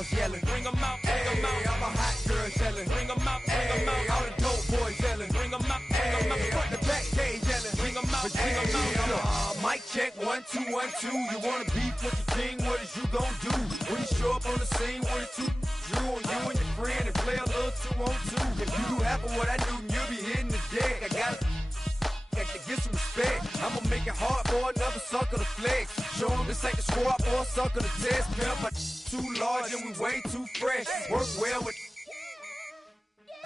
clowns yelling. Bring them out, bring them out. All the hot girls yelling. Bring them out, bring them out. All the dope boys yelling. Bring them out, bring them out. Front the back cage yelling. Bring them out, bring them out. Mic check, 1, 2, 1, 2. You wanna beef with the king? What is you gon' do? When you show up on the scene with a two, Drew on you and your friend and play a little 2-on-2. If you do half of what I do, you'll be hitting the deck. I gotta get some respect. I'ma make it hard for another sucker to flex. Show them this ain't the squad for a sucker to test. Pimp, but too large and we way too fresh. Work well with.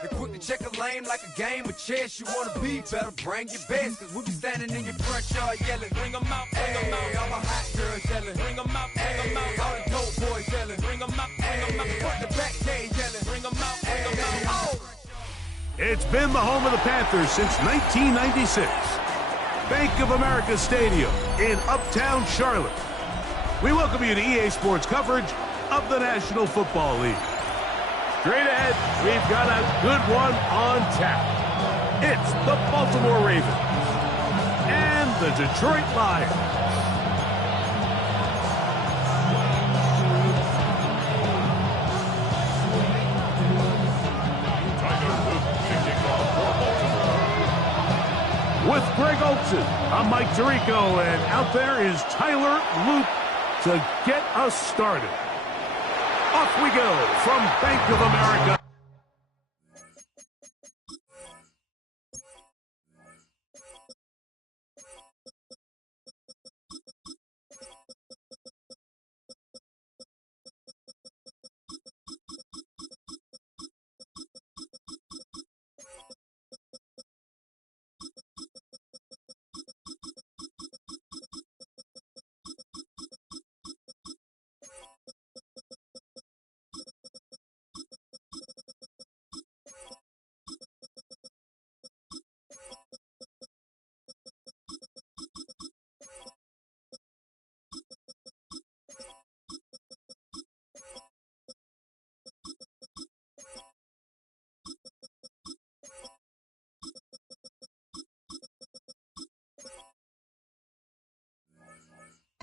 They quick to check a lane like a game of chess. You wanna be better, bring your best. Cause we be standing in your front yard yelling. Bring them out, bring them out. All my hot girls yelling. Bring them out, bring them out. All the dope boys yelling. Bring them out, bring them out. Front the back cage yelling. Bring them out, bring them out. Oh! It's been the home of the Panthers since 1996. Bank of America Stadium in Uptown Charlotte. We welcome you to EA Sports coverage of the National Football League. Straight ahead, we've got a good one on tap. It's the Baltimore Ravens and the Detroit Lions. With Greg Olson, I'm Mike Tirico, and out there is Tyler Luke to get us started. Off we go from Bank of America.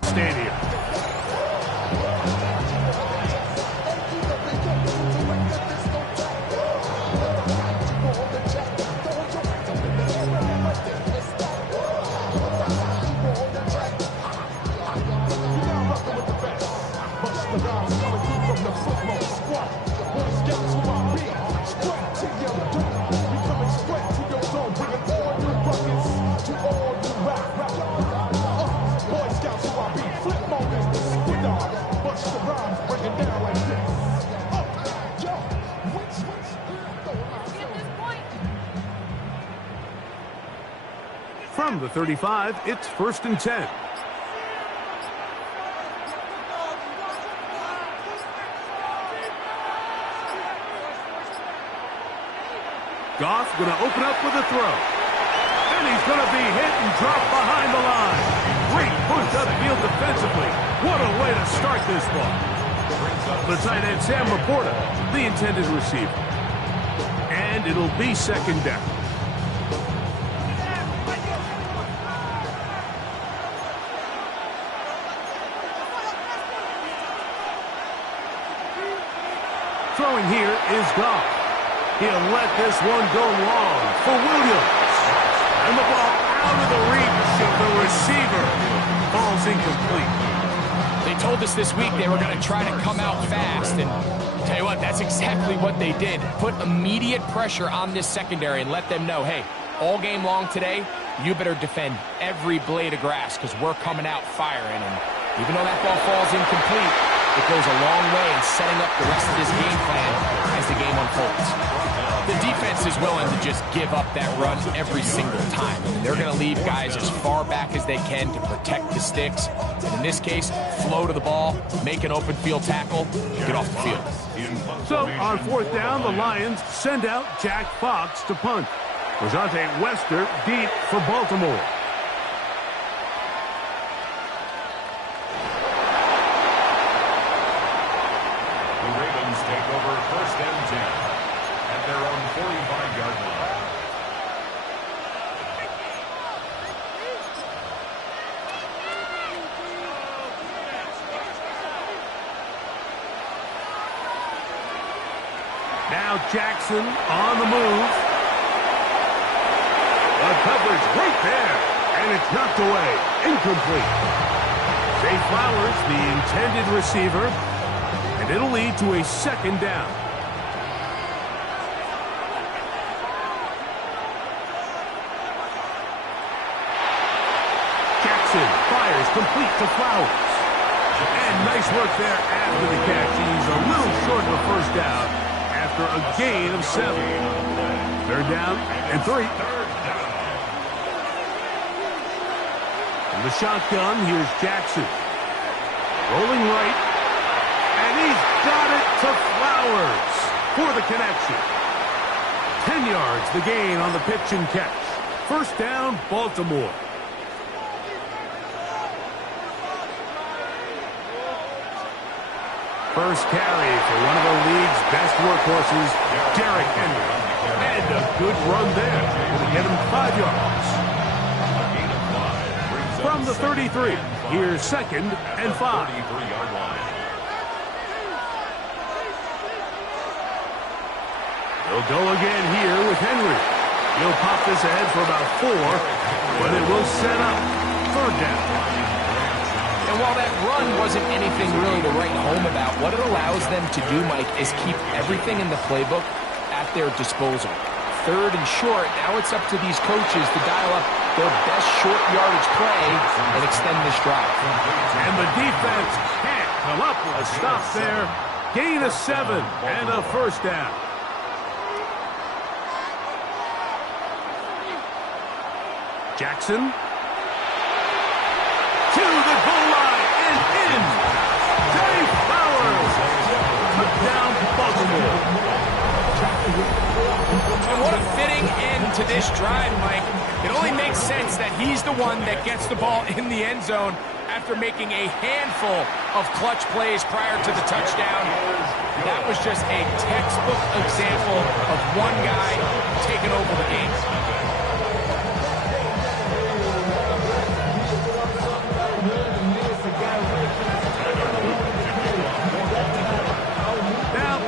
Stadium. From the 35, it's 1st and 10. Goff going to open up with a throw. And he's going to be hit and dropped behind the line. Great push upfield defensively. What a way to start this ball. The tight end Sam Laporta, the intended receiver. And it'll be 2nd down. Throwing here is Goff. He'll let this one go long for Williams. And the ball out of the reach of the receiver. Falls incomplete. They told us this week they were going to try to come out fast. And tell you what, that's exactly what they did. Put immediate pressure on this secondary and let them know, hey, all game long today, you better defend every blade of grass because we're coming out firing. And even though that ball falls incomplete, it goes a long way in setting up the rest of this game plan as the game unfolds. The defense is willing to just give up that run every single time. They're going to leave guys as far back as they can to protect the sticks. And in this case, flow to the ball, make an open field tackle, get off the field. So on 4th down, the Lions send out Jack Fox to punt. Rajante Wester deep for Baltimore. Take over 1st and 10 at their own 45-yard line. Now Jackson on the move. The coverage right there. And it's knocked away. Incomplete. Zay Flowers, the intended receiver. And it'll lead to a second down. Jackson fires complete to Flowers. And nice work there after the catch. He's a little short of a first down after a gain of 7. Third down and 3. From the shotgun, here's Jackson. Rolling right. And he's got it to Flowers for the connection. 10 yards the gain on the pitch and catch. First down, Baltimore. First carry for one of the league's best workhorses, Derrick Henry. And a good run there. Going to get him 5 yards. From the 33, here's second and 5. He'll go again here with Henry. He'll pop this ahead for about 4, but it will set up third down. And while that run wasn't anything really to write home about, what it allows them to do, Mike, is keep everything in the playbook at their disposal. Third and short, now it's up to these coaches to dial up their best short yardage play and extend this drive. And the defense can't come up with a stop there. Gain of 7 and a first down. Jackson. To the goal line and in. Zay Flowers. Touchdown, Baltimore. And what a fitting end to this drive, Mike. It only makes sense that he's the one that gets the ball in the end zone after making a handful of clutch plays prior to the touchdown. That was just a textbook example of one guy taking over the game.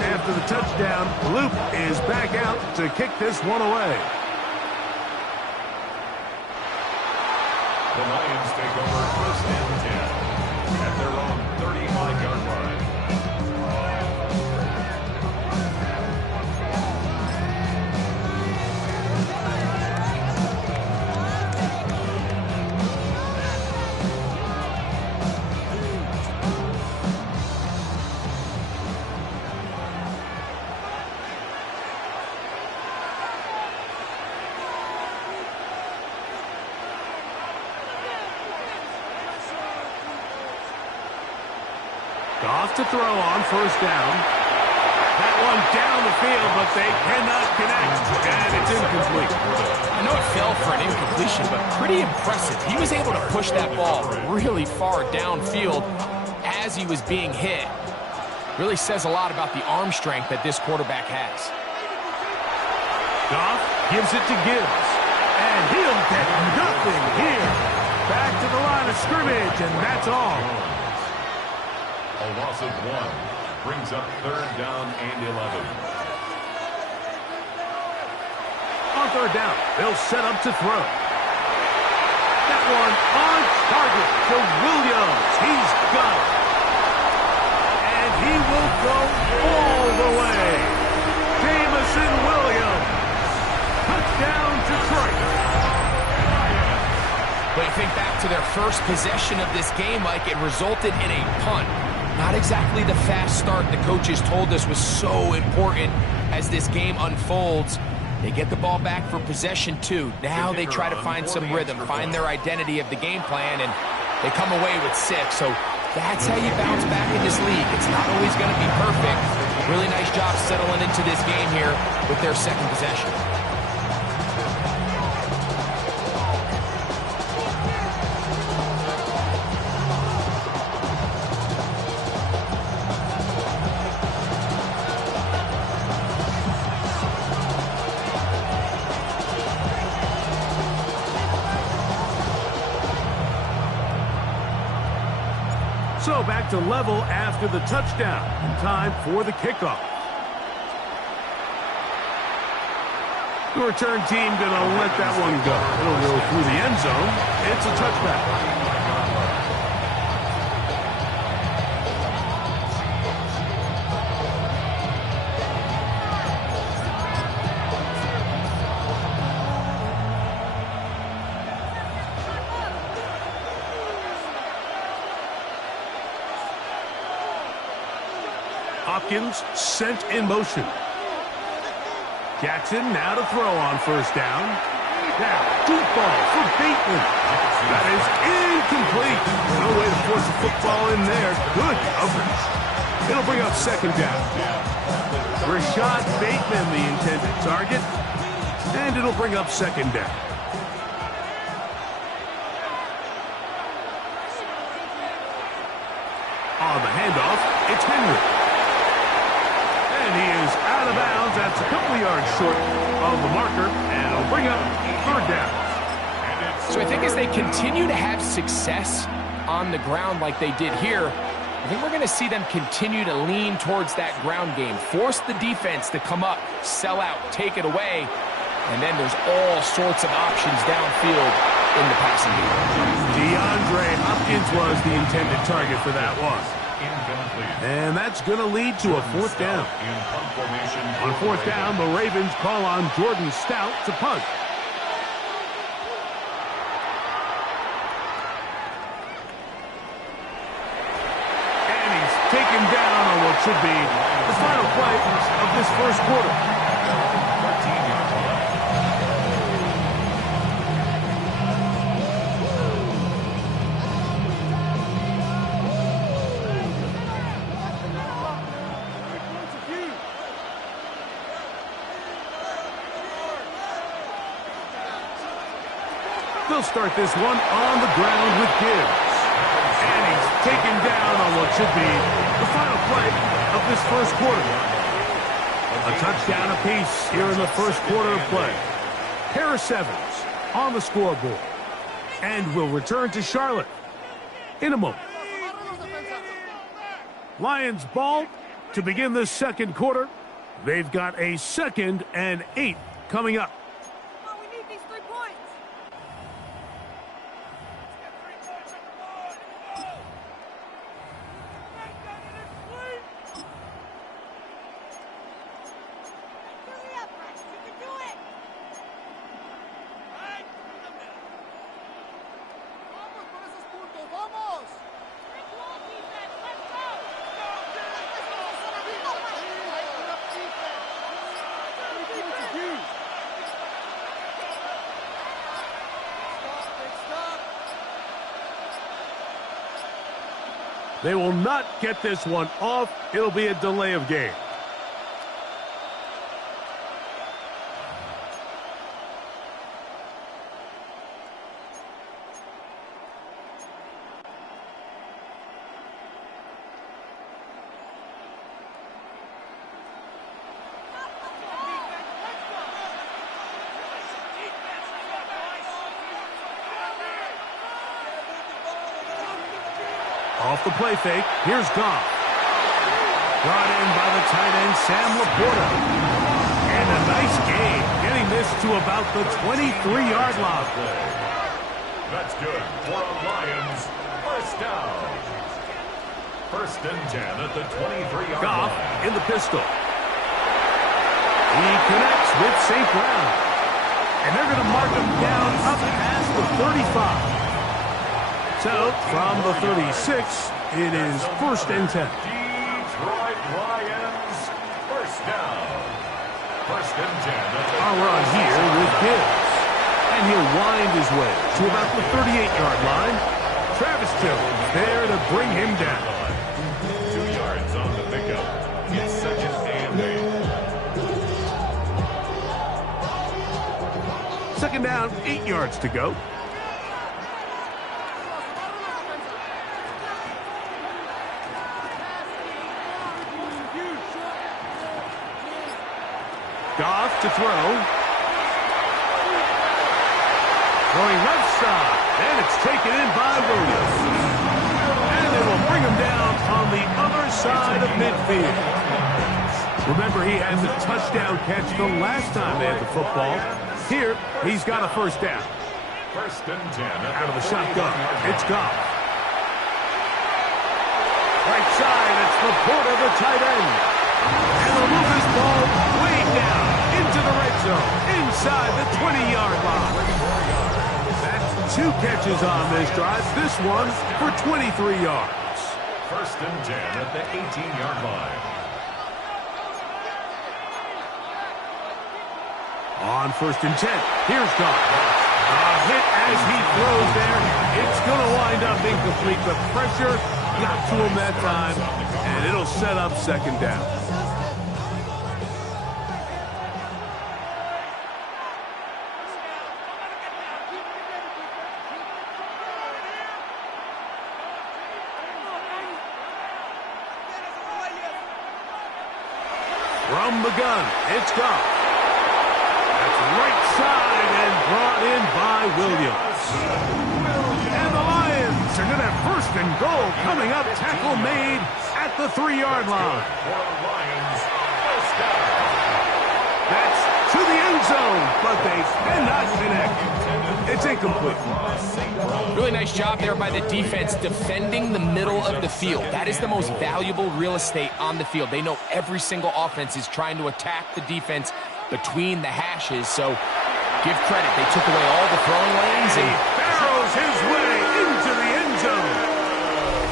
After the touchdown, Luke is back out to kick this one away. The Lions take over first and 10 at their own 35-yard line. Goff to throw on first down. That one down the field, but they cannot connect, and it's incomplete. I know it fell for an incompletion, but pretty impressive. He was able to push that ball really far downfield as he was being hit. Really says a lot about the arm strength that this quarterback has. Goff gives it to Gibbs, and he'll get nothing here. Back to the line of scrimmage, and that's all. A loss of 1 brings up third down and 11. On third down, they'll set up to throw. That one on target to Williams. He's got it. And he will go all the way. Jamison Williams. Touchdown, Detroit. But you think back to their first possession of this game, Mike, it resulted in a punt. Not exactly the fast start the coaches told us was so important as this game unfolds. They get the ball back for possession 2. Now they try to find some rhythm, find their identity of the game plan, and they come away with 6. So that's how you bounce back in this league. It's not always going to be perfect. Really nice job settling into this game here with their second possession. So back to level after the touchdown. And time for the kickoff. The return team going to let that one go. It'll go through the end zone. It's a touchback. Hopkins sent in motion. Jackson now to throw on first down. Now, deep ball for Bateman. That is incomplete. No way to force a football in there. Good coverage. It'll bring up second down. Rashad Bateman, the intended target. And it'll bring up second down. On the handoff, it's Henry. And he is out of bounds. That's a couple of yards short of the marker. And it'll bring up third down. So I think as they continue to have success on the ground like they did here, I think we're going to see them continue to lean towards that ground game. Force the defense to come up, sell out, take it away. And then there's all sorts of options downfield in the passing game. DeAndre Hopkins was the intended target for that one. And that's going to lead to a fourth down. On fourth down, the Ravens call on Jordan Stout to punt. And he's taken down on what should be the final play of this first quarter. They'll start this one on the ground with Gibbs. And he's taken down on what should be the final play of this first quarter. A touchdown apiece here in the first quarter of play. Harris Evans on the scoreboard. And will return to Charlotte in a moment. Lions ball to begin the second quarter. They've got a 2nd and 8 coming up. They will not get this one off. It'll be a delay of game. Off the play fake, here's Goff. Brought in by the tight end, Sam Laporta. And a nice gain, getting this to about the 23-yard line. That's good for a Lions first down. 1st and 10 at the 23-yard line. Goff in the pistol. He connects with St. Brown. And they're going to mark him down up past the 35. So, from the 36, it is 1st and 10. Detroit Lions, first down. 1st and 10. Our run here with Gibbs. And he'll wind his way to about the 38-yard line. Travis Jones there to bring him down. 2 yards on the pickup. It's 2nd and 8. 2nd down, 8 yards to go. Goff to throw. Throwing left side. And it's taken in by Williams. And they will bring him down on the other side of midfield. Remember, he had the touchdown catch the last time they had the football. Here, he's got a first down. First and 10. Out of the shotgun, it's Goff. Right side, it's Laporta, the tight end. And they'll move this ball way down into the red zone, inside the 20-yard line. That's 2 catches on this drive. This one for 23 yards. First and 10 at the 18-yard line. On first and 10, here's Goff. A hit as he throws there. It's going to wind up incomplete. The pressure got to him that time, and it'll set up second down. From the gun, it's Goff. That's right side and brought in by Williams. And the Lions are going to have first and goal coming up. Tackle made at the 3-yard line. That's to the end zone, but they cannot connect. It's incomplete. Really nice job there by the defense defending the middle of the field. That is the most valuable real estate on the field. They know every single offense is trying to attack the defense between the hashes, so give credit. They took away all the throwing lanes. And he barrels his way into the end zone.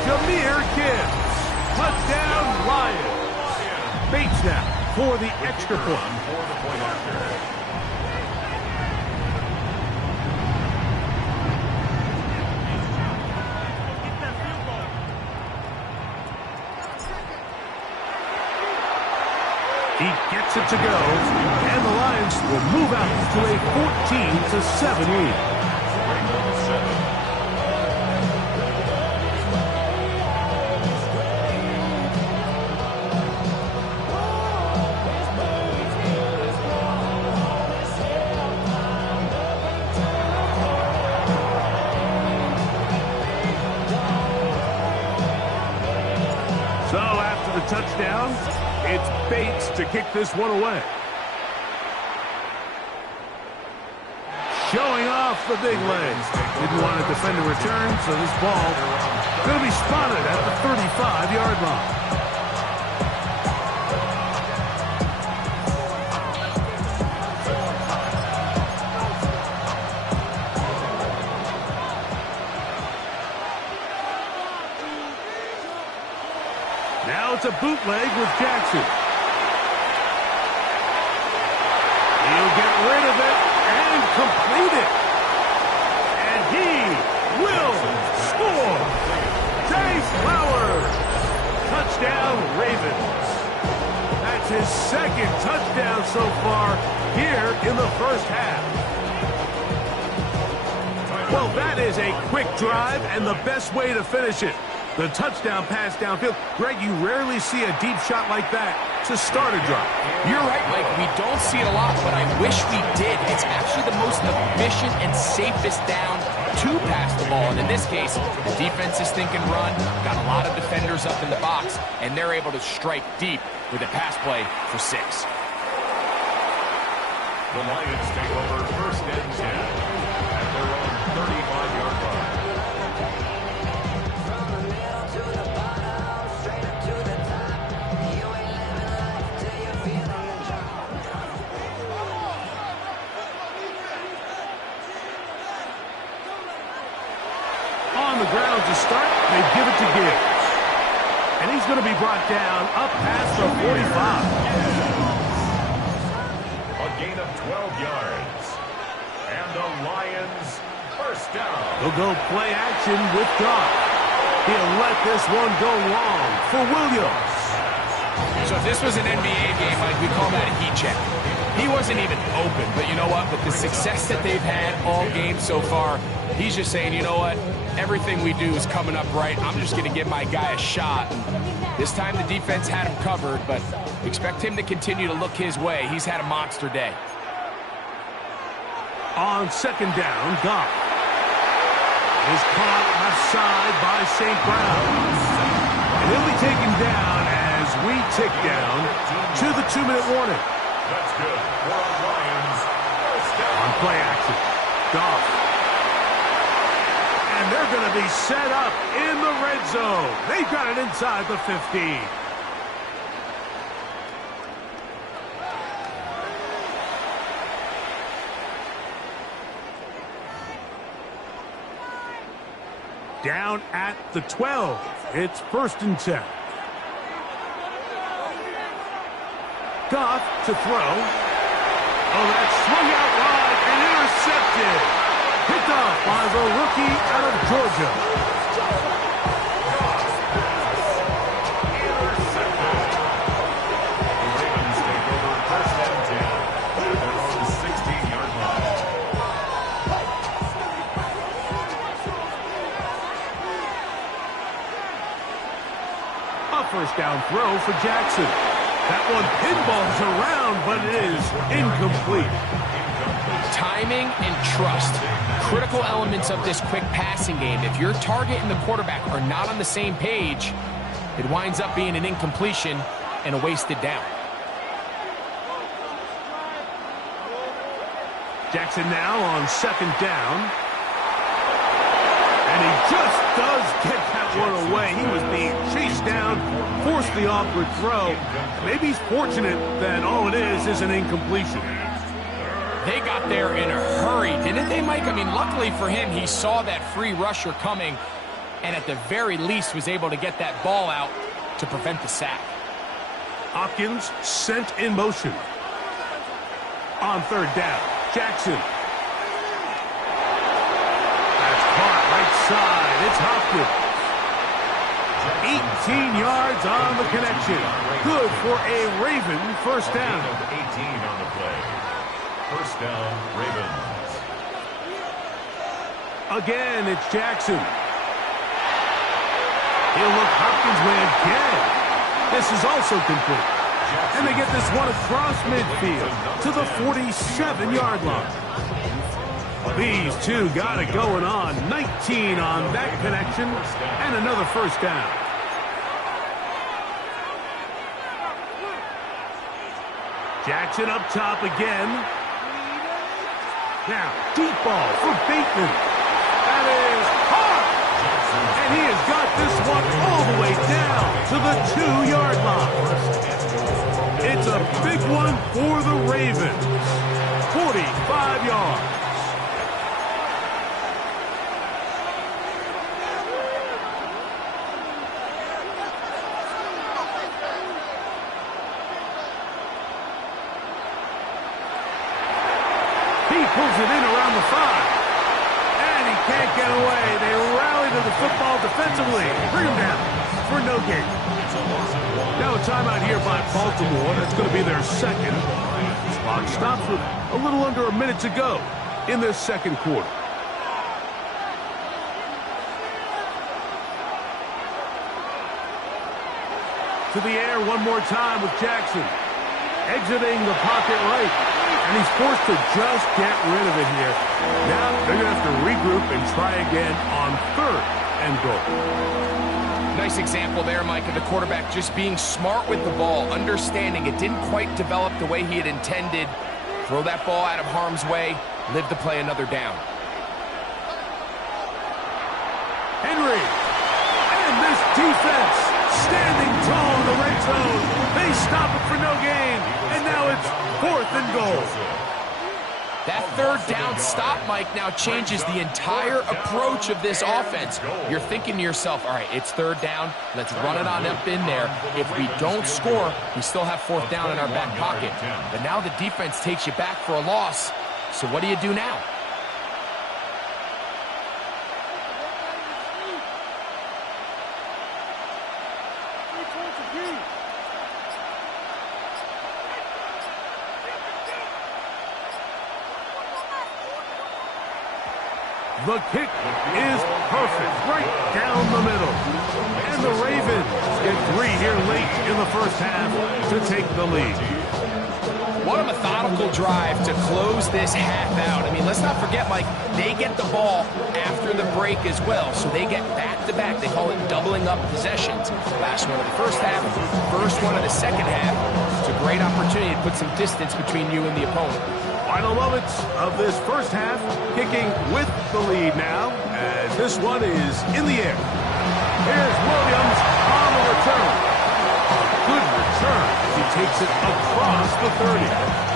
Jahmyr Gibbs. Touchdown, Lions. Bates now for the extra point. He gets it to go, and the Lions will move out to a 14-7 lead. So after the touchdown, it's Bates to kick this one away. Showing off the big legs. Didn't want to defend a return, so this ball going to be spotted at the 35-yard line. Now it's a bootleg with Jackson. He'll get rid of it and complete it. And he will score. Zay Flowers. Touchdown, Ravens. That's his second touchdown so far here in the first half. Well, that is a quick drive and the best way to finish it. The touchdown pass downfield. Greg, you rarely see a deep shot like that to start a drive. You're right, Mike. We don't see it a lot, but I wish we did. It's actually the most efficient and safest down to pass the ball. And in this case, the defense is thinking run, got a lot of defenders up in the box, and they're able to strike deep with a pass play for 6. The Lions take over first and 10 at their own 35-yard line. On the ground to start, they give it to Gibbs. And he's going to be brought down up past the 45. A gain of 12 yards. And the Lions first down. He'll go play action with Goff. He'll let this one go long for Williams. So if this was an NBA game, Mike, we call that a heat check. He wasn't even open, but you know what? With the success that they've had all game so far, he's just saying, you know what? Everything we do is coming up right. I'm just going to give my guy a shot. And this time the defense had him covered, but expect him to continue to look his way. He's had a monster day. On second down, Goff is caught left side by St. Brown. And he'll be taken down as we tick down to the 2-minute warning. That's good. For our Lions, first down. On play action, Goff. And they're going to be set up in the red zone. They've got it inside the 15. Down at the 12. It's 1st and 10. Goff to throw. Oh, that's swung out wide and intercepted. Picked off by the rookie out of Georgia. Intercepted. The Ravens take over 1st and 10 at their own 16-yard line. A 1st down throw for Jackson. That one pinballs around, but it is incomplete. Timing and trust, critical elements of this quick passing game. If your target and the quarterback are not on the same page, it winds up being an incompletion and a wasted down. Jackson now on 2nd down. And he just does get that one away. He was being chased down, forced the awkward throw. Maybe he's fortunate that all it is an incompletion. They got there in a hurry, didn't they, Mike? I mean, luckily for him, he saw that free rusher coming and at the very least was able to get that ball out to prevent the sack. Hopkins sent in motion. On 3rd down, Jackson. That's caught right side. It's Hopkins. 18 yards on the connection. Good for a Raven 1st down. 18 on the play. 1st down, Ravens. Again, it's Jackson. He'll look Hopkins' way again. This is also complete. And they get this one across midfield to the 47-yard line. These two got it going on. 19 on that connection and another 1st down. Jackson up top again. Now, deep ball for Bateman. That is hard. And he has got this one all the way down to the 2-yard line. It's a big one for the Ravens. 45 yards. He pulls it in around the 5. And he can't get away. They rally to the football defensively. Bring him down for no gain. Now a timeout here by Baltimore. That's going to be their 2nd. Clock stops with a little under a minute to go in this 2nd quarter. To the air one more time with Jackson. Exiting the pocket right. And he's forced to just get rid of it here. Now they're going to have to regroup and try again on 3rd and goal. Nice example there, Mike, of the quarterback just being smart with the ball, understanding it didn't quite develop the way he had intended. Throw that ball out of harm's way, live to play another down. Henry. And this defense standing tall in the red zone. They stop it for no gain. And now it's 4th and goal. That 3rd down stop, Mike, now changes the entire approach of this offense. You're thinking to yourself, all right, it's 3rd down. Let's run it on up in there. If we don't score, we still have 4th down in our back pocket. But now the defense takes you back for a loss. So what do you do now? The kick is perfect, right down the middle. And the Ravens get 3 here late in the 1st half to take the lead. What a methodical drive to close this half out. I mean, let's not forget, Mike, they get the ball after the break as well, so they get back-to-back. They call it doubling up possessions. Last one of the first half, first one of the second half. It's a great opportunity to put some distance between you and the opponent. Final moments of this first half, kicking with the lead now, as this one is in the air. Here's Williams on the return. A good return. He takes it across the 30.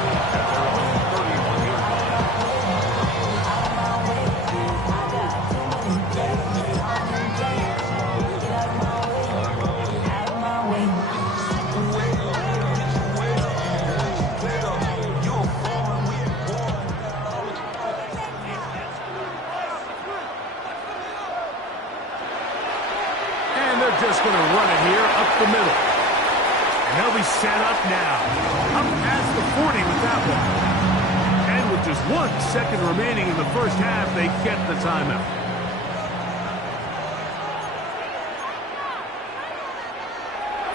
Just going to run it here up the middle. And they'll be set up now. Up past the 40 with that one. And with just 1 second remaining in the first half, they get the timeout.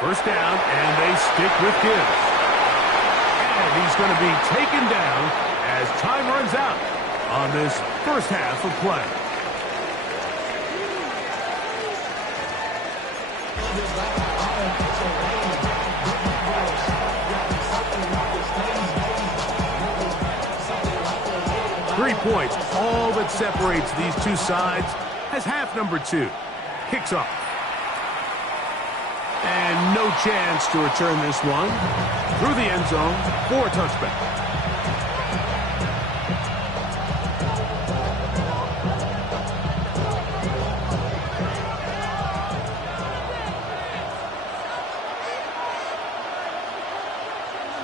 First down, and they stick with Gibbs. And he's going to be taken down as time runs out on this first half of play. 3 points, all that separates these two sides, as half number 2 kicks off. And no chance to return this one through the end zone for a touchback.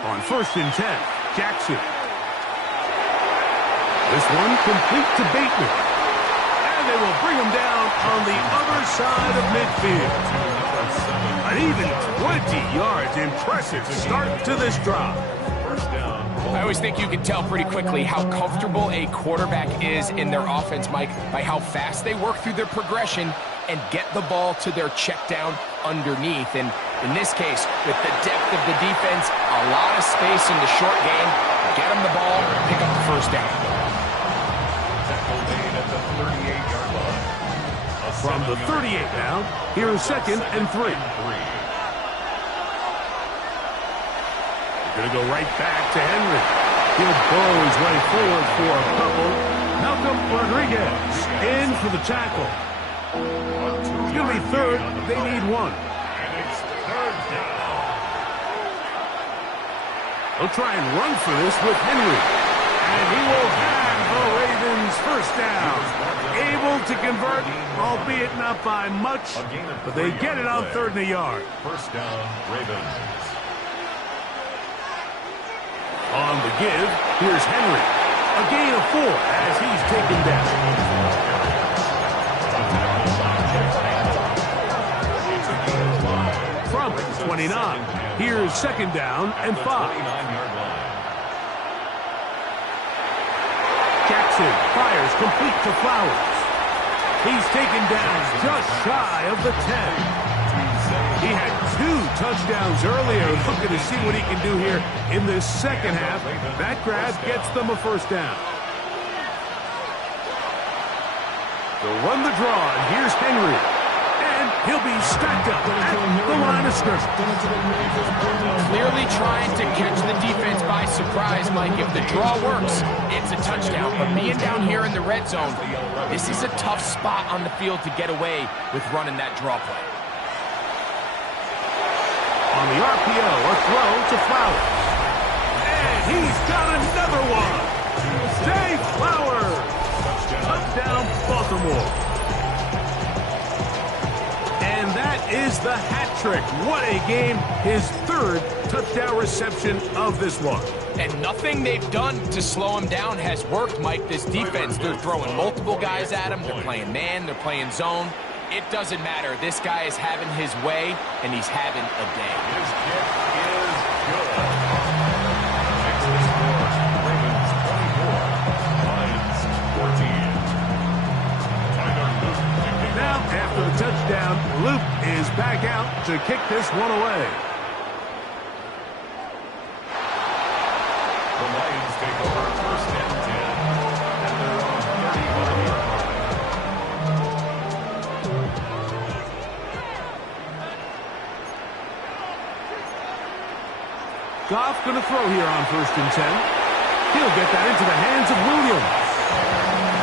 On 1st and 10, Jackson. This one complete to Bateman. And they will bring him down on the other side of midfield. An even 20 yards. Impressive start to this drive. I always think you can tell pretty quickly how comfortable a quarterback is in their offense, Mike, by how fast they work through their progression and get the ball to their check down underneath. And in this case, with the depth of the defense, a lot of space in the short game, get them the ball, pick up the first down. From the 38 now, here's 2nd and 3. Going to go right back to Henry. He'll bow his way forward for a couple. Malcolm Rodriguez in for the tackle. It's going to be 3rd. They need 1. And it's 3rd down. They'll try and run for this with Henry. And he will have the Ravens first down. Able to convert, albeit not by much, but they get it on 3rd and a yard. First down, Ravens. On the give, here's Henry. A gain of 4 as he's taken down. From 29, here's 2nd down and 5. Jackson fires complete to Flowers. He's taken down just shy of the 10. He had 2 touchdowns earlier, looking to see what he can do here in this second half. That grab gets them a first down. They'll run the draw, and here's Henry. And he'll be stacked up at the line of scrimmage. Clearly trying to catch the defense by surprise, Mike. If the draw works, it's a touchdown. But being down here in the red zone, this is a tough spot on the field to get away with running that draw play. On the RPO, a throw to Flowers. And he's got another one. Zay Flowers. Touchdown, Baltimore. And that is the hat trick. What a game. His 3rd touchdown reception of this one. And nothing they've done to slow him down has worked, Mike. This defense, they're throwing multiple guys at him. They're playing man, they're playing zone. It doesn't matter. This guy is having his way, and he's having a day. His kick is good. Makes the score Ravens 24, Lions 14. Now, after the touchdown, Luke is back out to kick this one away. take over first and 10 at their own 35-yard line. Goff going to throw here on first and 10. He'll get that into the hands of Williams.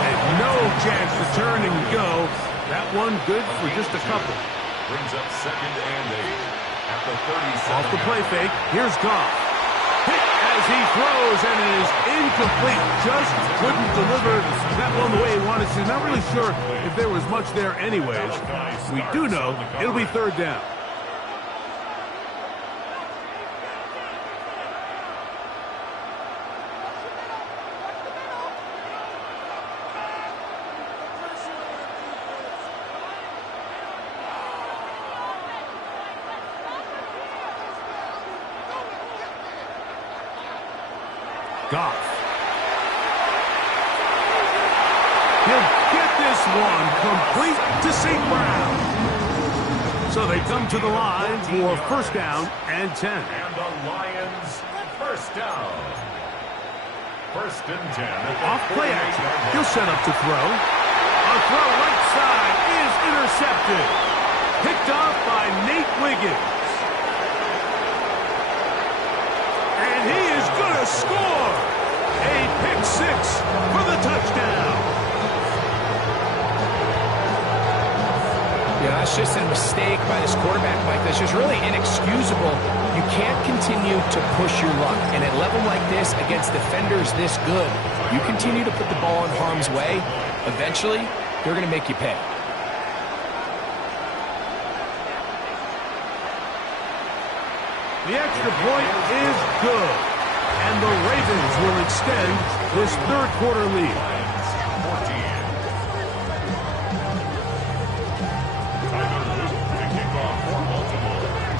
And no chance to turn and go. That one good for just a couple. Brings up second and 8 at the 37. Off the play fake, here's Goff. Hit as he throws, and it is incomplete. Just couldn't deliver that one the way he wanted to. Not really sure if there was much there anyways. We do know it'll be third down. Goff. He'll get this one complete to St. Brown. So they come to the line for first down and 10. And the Lions first down. First and 10. Off play action. He'll set up to throw. A throw right side is intercepted. Picked off by Nate Wiggins. And he is going to score. A pick six for the touchdown. Yeah, that's just a mistake by this quarterback, Mike. That's just really inexcusable. You can't continue to push your luck. And at a level like this, against defenders this good, you continue to put the ball in harm's way, eventually, they're going to make you pay. The extra point is good. And the Ravens will extend this third quarter lead.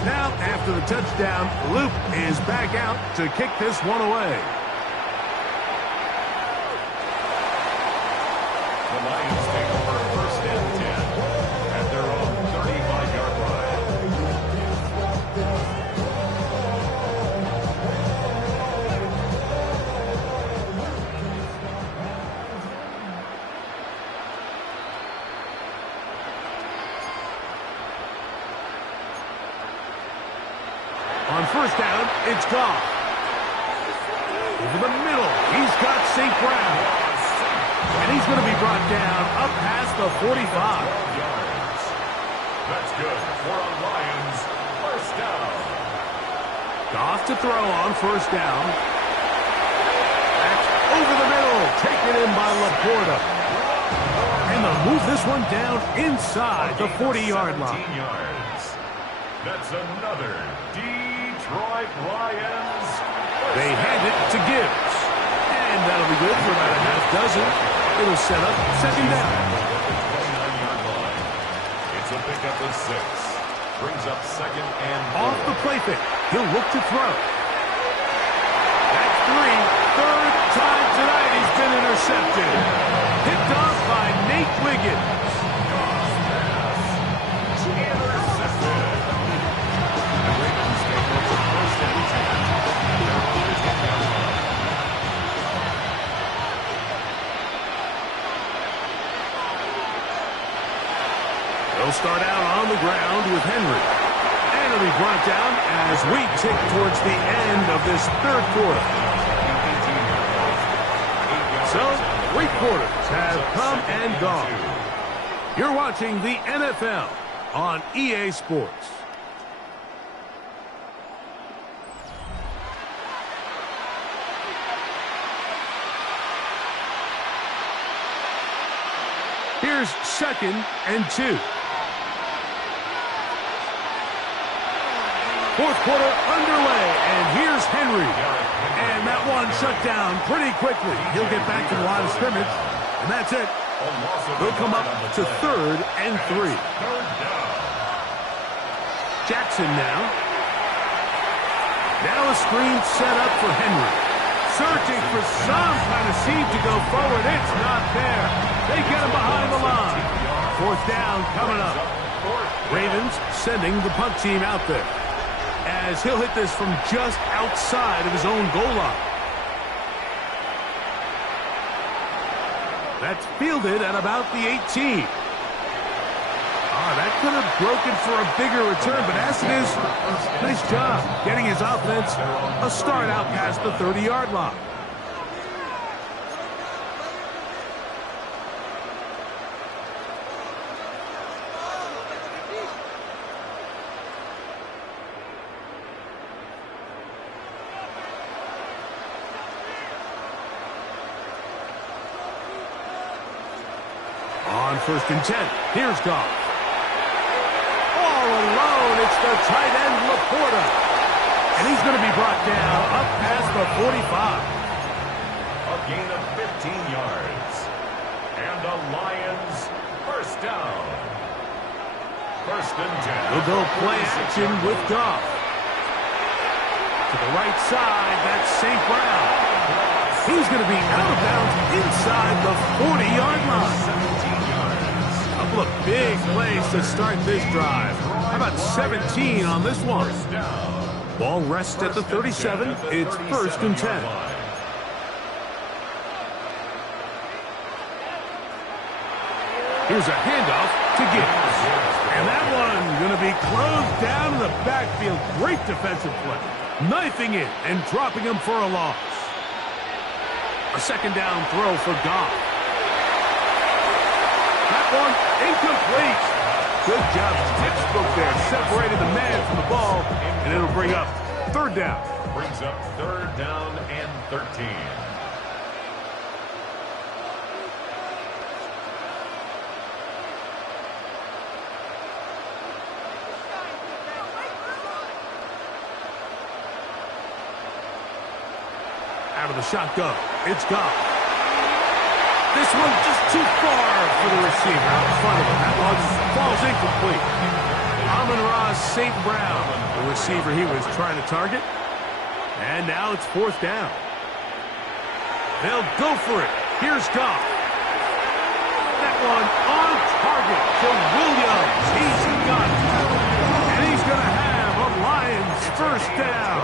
Now, after the touchdown, Luke is back out to kick this one away. The Lions take over first and 10 at their own 35-yard line. On first down, it's Goff. Over the middle, he's got St. Brown. And he's going to be brought down up past the 45. That's good for a Lions first down. Goff to throw on first down. That's over the middle, taken in by Laporta. And they'll move this one down inside the 40-yard line. That's another Detroit Lions. They hand it to Gibbs. And that'll be good for about a half dozen. It'll set up second down. It's a pickup of 6. Brings up second and 4. Off the play fake. He'll look to throw. That's 3. Third time tonight he's been intercepted. Picked off by Nate Wiggins. They'll start out on the ground with Henry. And it'll be brought down as we tick towards the end of this third quarter. So, 3 quarters have come and gone. You're watching the NFL on EA Sports. Here's second and 2. Fourth quarter underway, and here's Henry. And that one shut down pretty quickly. He'll get back to the line of scrimmage, and that's it. They'll come up to third and 3. Jackson now. Now a screen set up for Henry. Searching for some kind of seam to go forward. It's not there. They get him behind the line. Fourth down coming up. Ravens sending the punt team out there, as he'll hit this from just outside of his own goal line. That's fielded at about the 18. That could have broken for a bigger return, but as it is, nice job getting his offense a start out past the 30-yard line. On 1st and 10, here's Goff. All alone, it's the tight end, Laporta. And he's going to be brought down up past the 45. A gain of 15 yards. And the Lions first down. 1st and 10. We'll go play action with Goff. To the right side, that's St. Brown. He's going to be out of bounds inside the 40-yard line. A couple of big plays to start this drive. How about 17 on this one? Ball rests at the 37. It's 1st and 10. Here's a handoff to Gibbs. And that one going to be closed down in the backfield. Great defensive play. Knifing it and dropping him for a loss. A 2nd down throw for Goff. That one incomplete. Good job. Textbook there. Separated the man from the ball. And it'll bring up 3rd down. Brings up 3rd down and 13. Out of the shotgun. It's Goff. This one just too far for the receiver out in front of him. That one falls incomplete. Amon-Ra St. Brown, the receiver he was trying to target. And now it's 4th down. They'll go for it. Here's Goff. That one on target to Williams. He's got it. And he's going to have a Lions first down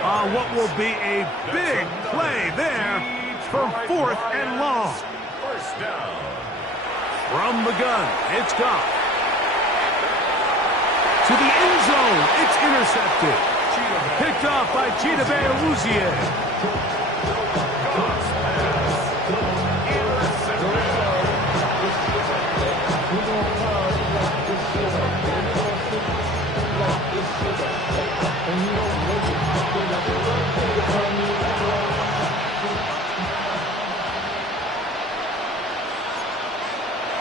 on what will be a big play there for 4th and long. First down. From the gun, it's Goff. To the end zone, it's intercepted. Picked off by Chidobe Awuzie.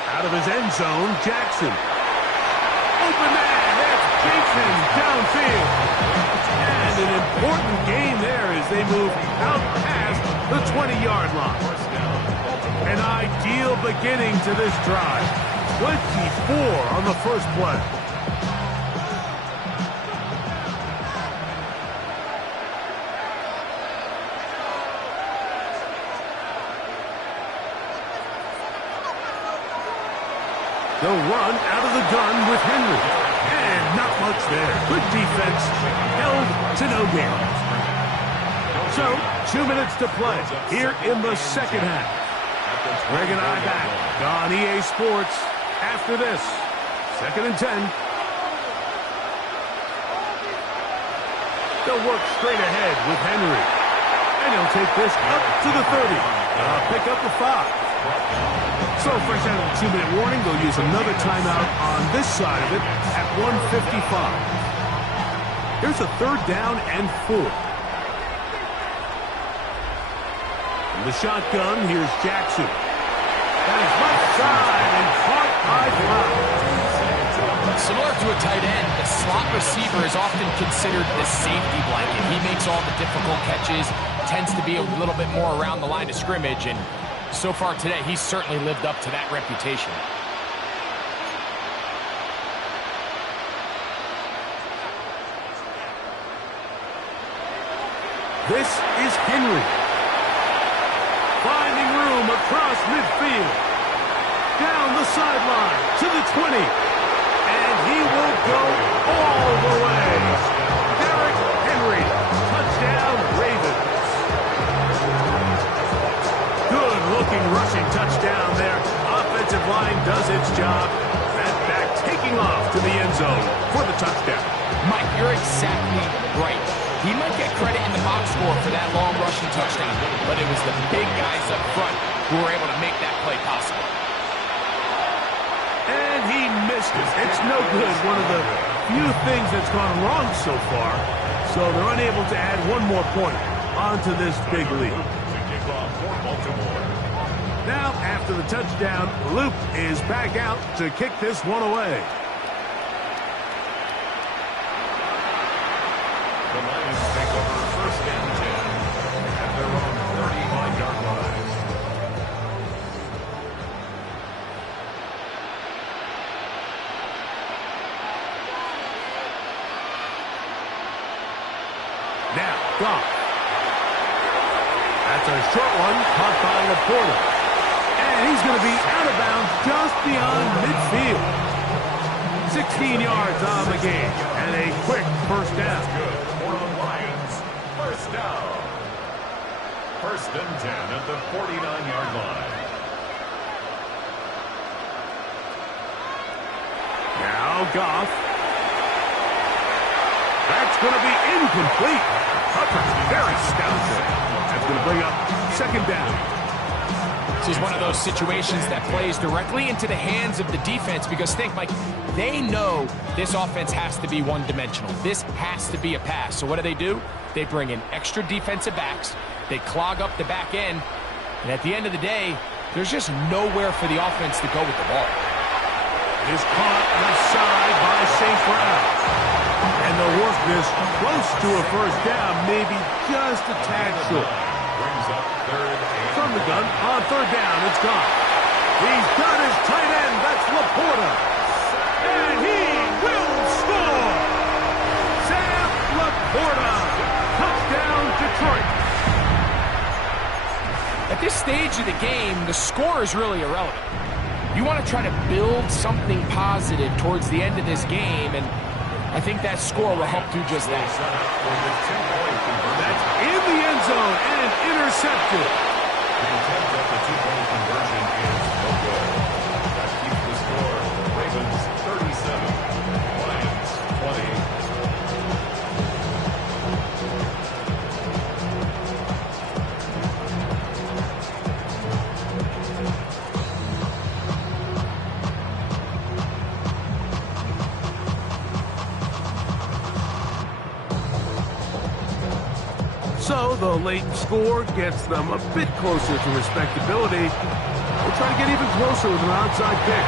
Out of his end zone, Jackson. Open man, that's Jason downfield. And an important gain there as they move out past the 20-yard line. An ideal beginning to this drive. 24 on the first play. They'll run out of the gun with Henry. And not much there. Good defense. Held to no gain. So, 2 minutes to play here in the second half. Greg and I back on EA Sports after this. 2nd and 10. They'll work straight ahead with Henry. And he'll take this up to the 30. Pick up the 5. So, fresh out of the 2-minute warning, they'll use another timeout on this side of it at 1:55. Here's a 3rd down and 4. From the shotgun, here's Jackson. That is left side and caught by Brown. Similar to a tight end, the slot receiver is often considered the safety blanket. He makes all the difficult catches, tends to be a little bit more around the line of scrimmage, and so far today, he's certainly lived up to that reputation. This is Henry. Finding room across midfield. Down the sideline to the 20. And he will go all the way. Derrick Henry. Touchdown, Ravens. Good-looking rushing touchdown there. zone for the touchdown. Mike, you're exactly right. He might get credit in the box score for that long rushing touchdown, but it was the big guys up front who were able to make that play possible. And he missed it. It's no good. One of the few things that's gone wrong so far. So they're unable to add one more point onto this big lead. Now, after the touchdown, Luke is back out to kick this one away. The Lions take over first and 10 at their own 35-yard line. Now, Goff. That's a short one, caught by Laporta. And he's going to be out of bounds just beyond midfield. 16 yards on the game, and a quick first down. Good for the Lions. First down. First and 10 at the 49-yard line. Now Goff. That's going to be incomplete. Hubbard's very stout there. That's going to bring up second down. This is one of those situations that plays directly into the hands of the defense because think, Mike, they know this offense has to be one-dimensional. This has to be a pass. So what do? They bring in extra defensive backs. They clog up the back end. And at the end of the day, there's just nowhere for the offense to go with the ball. Is caught inside by St. Brown. And they'll work this close to a first down, maybe just a tad short. Brings up third and From the gun, on third down, it's gone. He's got his tight end, that's Laporta. And he will score! Sam Laporta! Touchdown, Detroit! At this stage of the game, the score is really irrelevant. You want to try to build something positive towards the end of this game, and I think that score will help do just that. That's in the end zone and intercepted. The attempt at the two-point conversion is no good. That keeps the score. Ravens 37, Lions 20. So the late score gets them a bit closer to respectability. We'll try to get even closer with an outside pick.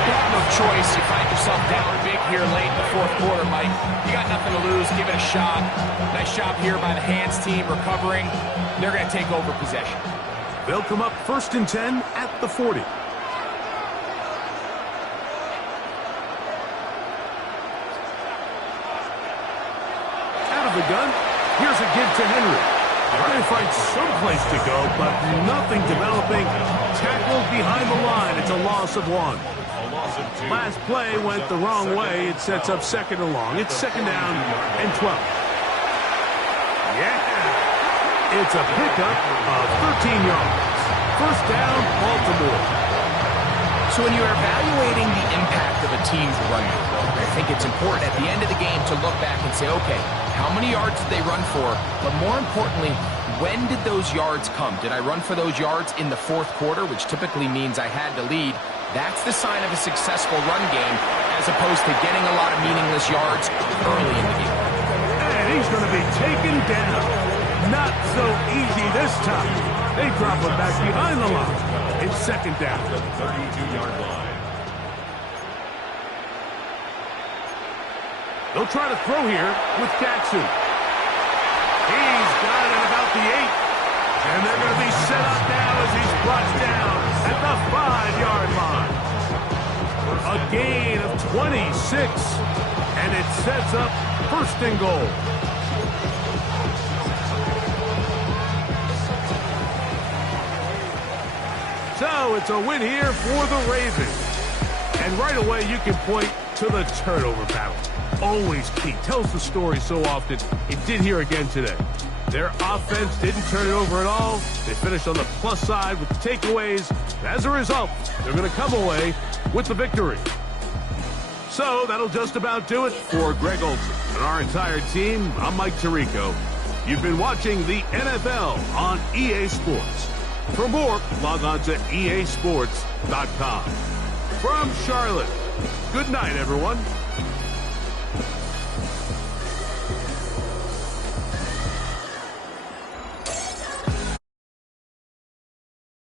You have no choice. You find yourself down big here late in the fourth quarter, Mike. You got nothing to lose. Give it a shot. Nice job here by the hands team recovering. They're going to take over possession. They'll come up first and 10 at the 40. Out of the gun. Here's a give to Henry. Trying to find some place to go, but nothing developing. Tackled behind the line. It's a loss of one. Last play went the wrong way. It sets up second and long. It's second down and 12. Yeah. It's a pickup of 13 yards. First down, Baltimore. So when you're evaluating the impact of a team's run, I think it's important at the end of the game to look back and say, okay, how many yards did they run for? But more importantly, when did those yards come? Did I run for those yards in the fourth quarter, which typically means I had to lead? That's the sign of a successful run game, as opposed to getting a lot of meaningless yards early in the game. And he's going to be taken down. Not so easy this time. They drop him back behind the line. It's second down. 32-yard line. They'll try to throw here with Jackson. He's got it at about the 8. And they're going to be set up now as he's brought down at the 5-yard line. A gain of 26. And it sets up first and goal. So it's a win here for the Ravens. And right away you can point to the turnover battle. Always key. Tells the story so often. It did here again today. Their offense didn't turn it over at all. They finished on the plus side with takeaways. As a result, they're going to come away with the victory. So that'll just about do it for Greg Olson and our entire team. I'm Mike Tirico. You've been watching the NFL on EA Sports. For more, log on to easports.com. From Charlotte, good night, everyone.